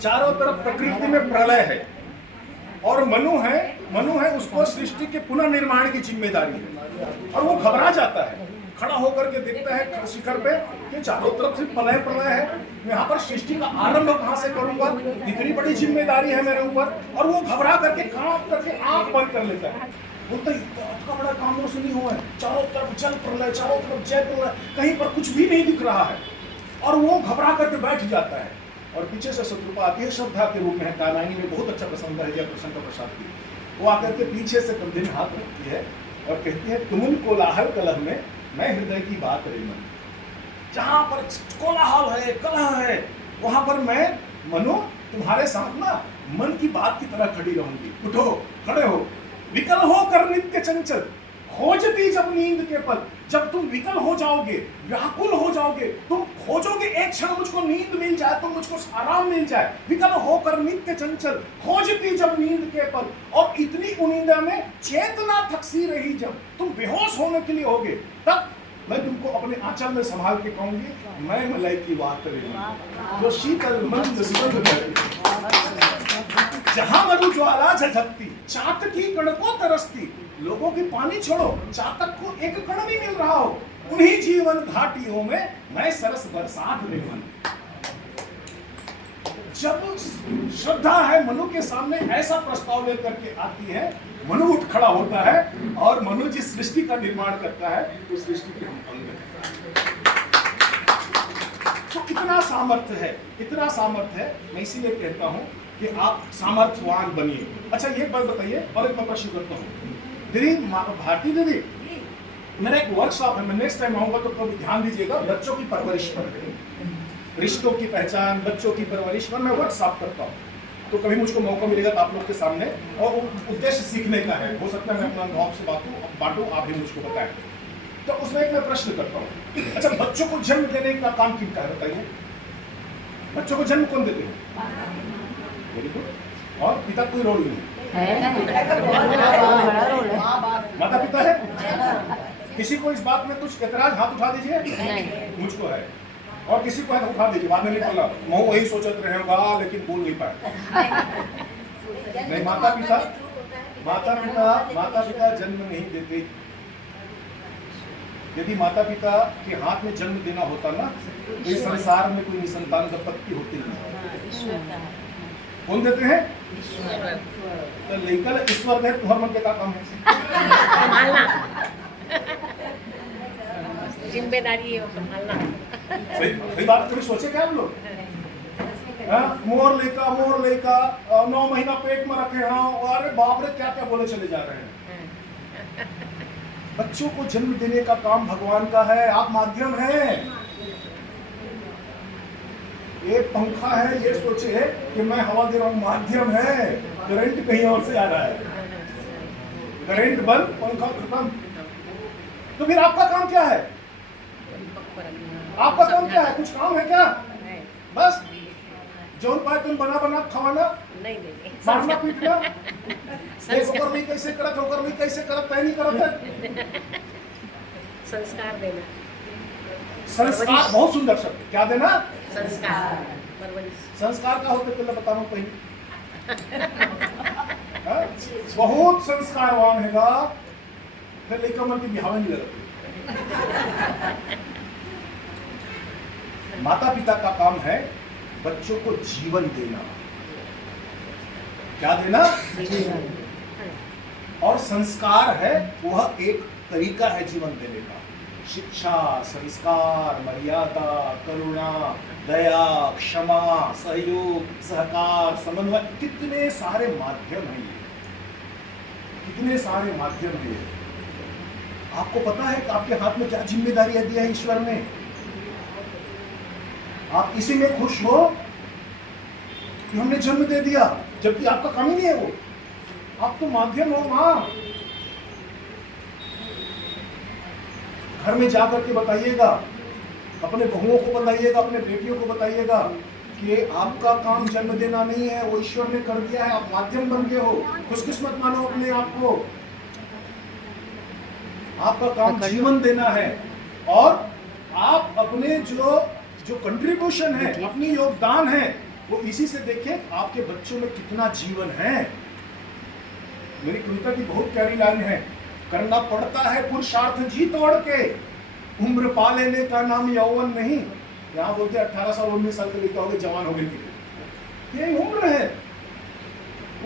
चारों तरफ प्रकृति में प्रलय है और मनु है उसको सृष्टि के पुनर्निर्माण की जिम्मेदारी है और वो घबरा जाता है, खड़ा होकर के देखता है शिखर पे कि चारों तरफ से प्रलय है, यहाँ पर सृष्टि का आरंभ कहाँ से करूंगा, इतनी बड़ी जिम्मेदारी है मेरे ऊपर। और वो घबरा करके कांप करके आंख बंद कर लेता है, बोलता है इतना बड़ा काम नहीं हुआ है, चारों तरफ जल प्रलय, चारों तरफ जय प्रलय, कहीं पर कुछ भी नहीं दिख रहा है। और वो घबरा करके बैठ जाता है और पीछे से शत्रुपा आती है, श्रद्धा के रूप में कानायनी में बहुत अच्छा प्रसंग है कृष्ण प्रसाद की। वो आकर के पीछे से कंधे में हाथ रखती है और कहती है तुमुन कोलाहल कलह में मैं हृदय की बात रे मन। जहां पर कोलाहल है, कलह है, वहां पर मैं मनो तुम्हारे साथ ना मन की बात की तरह खड़ी रहूंगी। उठो, खड़े हो, विकल हो कर नित्य चंचल, खोजती जब नींद के पल। जब तुम विकल हो जाओगे, व्याकुल हो जाओगे, तुम खोजोगे एक क्षण मुझको नींद मिल जाए, तुम मुझको आराम मिल जाए। विकल होकर नित्य चंचल, खोजती जब नींद के पल। और इतनी उनींदा में चेतना थकसी रही, जब तुम बेहोश होने के लिए होगे, तब मैं तुमको अपने आंचल में संभाल के कहूंगी मैं मलय की बात करेंगी जो शीतल मंद सुगंध जहां मधु ज्वाला झझकती, चातकी कण को तरसती। लोगों की पानी छोड़ो, चातक को एक कण भी मिल रहा हो, उन्हीं जीवन घाटियों में मैं सरस बरसात ले मन। जब श्रद्धा है मनु के सामने ऐसा प्रस्ताव लेकर के आती है, मनु उठ खड़ा होता है और मनु जिस सृष्टि का निर्माण करता है उस सृष्टि के हम अंग हैं। तो इतना सामर्थ्य है, मैं इसीलिए कहता हूं कि आप सामर्थ्यवान बनिए। अच्छा ये बात बताइए और एक मैं प्रश्न करता हूँ दीदी, भारती दीदी, मेरा एक वर्कशॉप है, मैं नेक्स्ट टाइम आऊंगा तो कभी ध्यान दीजिएगा, बच्चों की परवरिश पर, रिश्तों की पहचान, बच्चों की परवरिश पर मैं वर्कशॉप करता हूँ। तो कभी मुझको मौका मिलेगा तो आप लोग के सामने, और उद्देश्य सीखने का है, हो सकता है मैं अपना अनुभव से बांटूं, आप भी मुझको बताएं। तो उसमें एक मैं प्रश्न करता हूँ, अच्छा बच्चों को जन्म देने का काम किनका है बताइए? बच्चों को जन्म कौन देते हैं? Very good. और पिता कोई रोल नहीं माता पिता है? किसी को इस बात में कुछ एतराज? हाथ उठा दीजिए। मुझको है, और किसी को उठा दीजिए, बाद में नहीं बोला मैं वही सोचते रहेगा लेकिन बोल नहीं पाए। नहीं, माता पिता जन्म नहीं देते। यदि माता पिता के हाथ में जन्म देना होता ना तो इस संसार में कोई निसंतान दंपत्ति होती नहीं। कौन देते हैं? तो लेकर ईश्वर दे, तुम्हारे मन के का काम है? जिम्मेदारी है संभालना। सही बात। कभी सोचे क्या हम लोग? मोर लेका 9 महीना पेट में रखे, हाँ अरे बाप रे क्या क्या बोले चले जा रहे हैं। बच्चों को जन्म देने का काम भगवान का है, आप माध्यम हैं। एक पंखा है, ये सोचे कि मैं हवा दे रहा हूं, माध्यम है। करंट कहीं और से आ रहा है, करंट बंद, पंखा खत्म। तो फिर आपका काम क्या है? आपका काम क्या है? कुछ काम है क्या? बस जो पाए तुम बना खवाना, मारना पीटना, होकर नहीं कैसे करत, होकर नहीं कैसे करत, तय नहीं करत है। संस्कार देना। संस्कार बहुत सुंदर शब्द। क्या देना? संस्कार। संस्कार का होते पहले बताऊं कहीं बहुत संस्कारवान हैगा, फिर लेकर मन की बिहाव नहीं लगती। माता पिता का काम है बच्चों को जीवन देना। क्या देना? जीवन। और संस्कार है वह एक तरीका है जीवन देने का। शिक्षा, संस्कार, मर्यादा, करुणा, दया, क्षमा, सहयोग, सहकार, समन्वय, कितने सारे माध्यम हैं ये, कितने सारे माध्यम हैं ये। आपको पता है कि आपके हाथ में क्या जिम्मेदारियां दी है ईश्वर ने? आप इसी में खुश हो कि हमने जन्म दे दिया, जबकि आपका काम ही नहीं है वो, आप तो माध्यम हो। मां घर में जाकर के बताइएगा, अपने बहुओं को बताइएगा, अपने बेटियों को बताइएगा कि आपका काम जन्म देना नहीं है, वो ईश्वर ने कर दिया है, आप माध्यम बन गए हो। खुशकिस्मत मानो अपने आप को। आपका काम जीवन देना है और आप अपने जो कंट्रीब्यूशन है, अपनी योगदान है, वो इसी से देखिए आपके बच्चों में कितना जीवन है। मेरी कविता की बहुत प्यारी लाइन है, करना पड़ता है पुरुषार्थ जी तोड़ के, उम्र पा लेने का नाम यौवन नहीं। यहाँ बोलते 18 साल 19 साल के लड़का हो गए, जवान हो गए, ये उम्र है,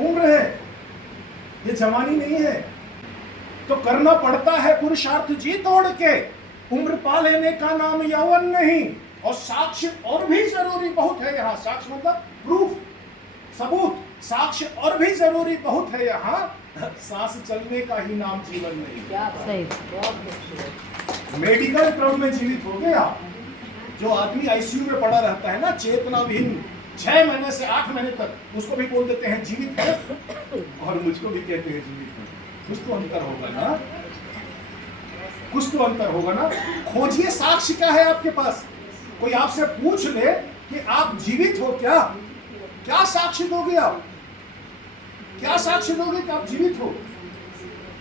उम्र है, ये जवानी नहीं है। तो करना पड़ता है पुरुषार्थ जी तोड़ के, उम्र पा लेने का नाम यौवन नहीं। और साक्ष्य और भी जरूरी बहुत है यहाँ, साक्ष्य मतलब प्रूफ, सबूत, साक्ष्य और भी जरूरी बहुत है यहाँ, सांस चलने का ही नाम जीवन नहीं। मेडिकल क्रम में जीवित हो गए आप। जो आदमी आईसीयू में पड़ा रहता है ना, चेतनाविहीन 6 महीने से 8 महीने तक, उसको भी बोल देते हैं जीवित है, और मुझको भी कहते हैं जीवित है। कुछ तो अंतर होगा ना, कुछ तो अंतर होगा ना। खोजिए साक्ष्य क्या है आपके पास। कोई आपसे पूछ ले कि आप जीवित हो क्या, क्या साक्ष्य दोगे आप, क्या साक्ष्य दोगे कि आप जीवित हो।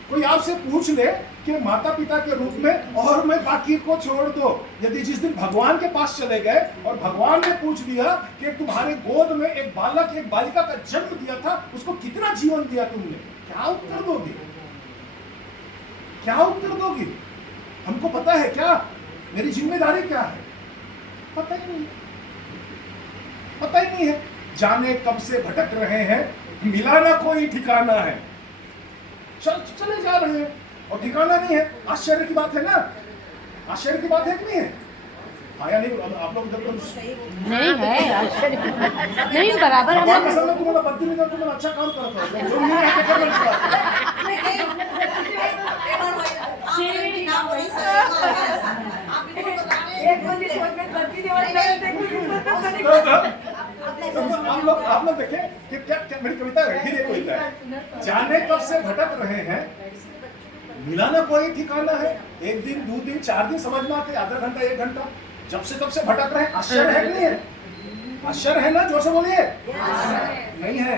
कोई आपसे पूछ ले कि माता पिता के रूप में और मैं बाकी को छोड़ दो, यदि जिस दिन भगवान के पास चले गए और भगवान ने पूछ दिया कि तुम्हारे गोद में एक बालक एक बालिका का जन्म दिया था, उसको कितना जीवन दिया तुमने, क्या उत्तर दोगे, क्या उत्तर दोगे। हमको पता है क्या, मेरी जिम्मेदारी क्या है, पता ही नहीं, पता ही नहीं है। जाने कब से भटक रहे हैं, मिला ना कोई ठिकाना है, चले जा रहे हैं और ठिकाना नहीं है। आश्चर्य की बात है ना, आश्चर्य की बात है कि नहीं है। आया नहीं आप लोग जब नहीं है आश्चर्य नहीं, बराबर हम लोग पसंद है तुम्हारा बद्दी में, तुम्हारा अच्छा काम करता है जो नहीं है तो आप लोग देखें कि क्या मेरी कविता है, फिर ये कविता है, जाने कब से भटक रहे हैं, मिला ना कोई ठिकाना है। 1 दिन 2 दिन 4 दिन समझ में आते, आधा घंटा 1 घंटा, जब से तब से भटक रहे हैं। आश्चर्य है कि नहीं है, आश्चर्य है ना, जोर से बोलिए। नहीं है,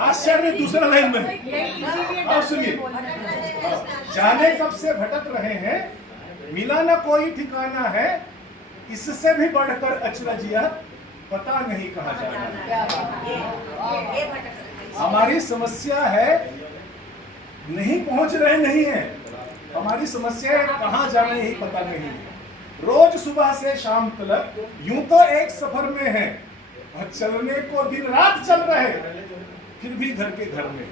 आश्चर्य दूसरा लाइन में आप सुनिए। जाने कब से भटक रहे हैं, मिला ना कोई ठिकाना है, इससे भी बढ़कर अचरजिया पता नहीं कहाँ जाना। हमारी समस्या है नहीं पहुंच रहे नहीं है, हमारी समस्या है कहाँ जाना यही पता नहीं। रोज सुबह से शाम तक यूं तो एक सफर में है, और चलने को दिन रात चल रहे, फिर भी घर के घर में।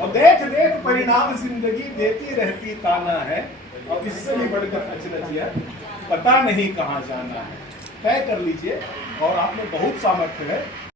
और देख देख परिणाम जिंदगी देती रहती ताना है, और इससे भी बढ़कर अचरजिया पता नहीं कहाँ जाना है। तय कर लीजिए, और आप में बहुत सामर्थ्य है।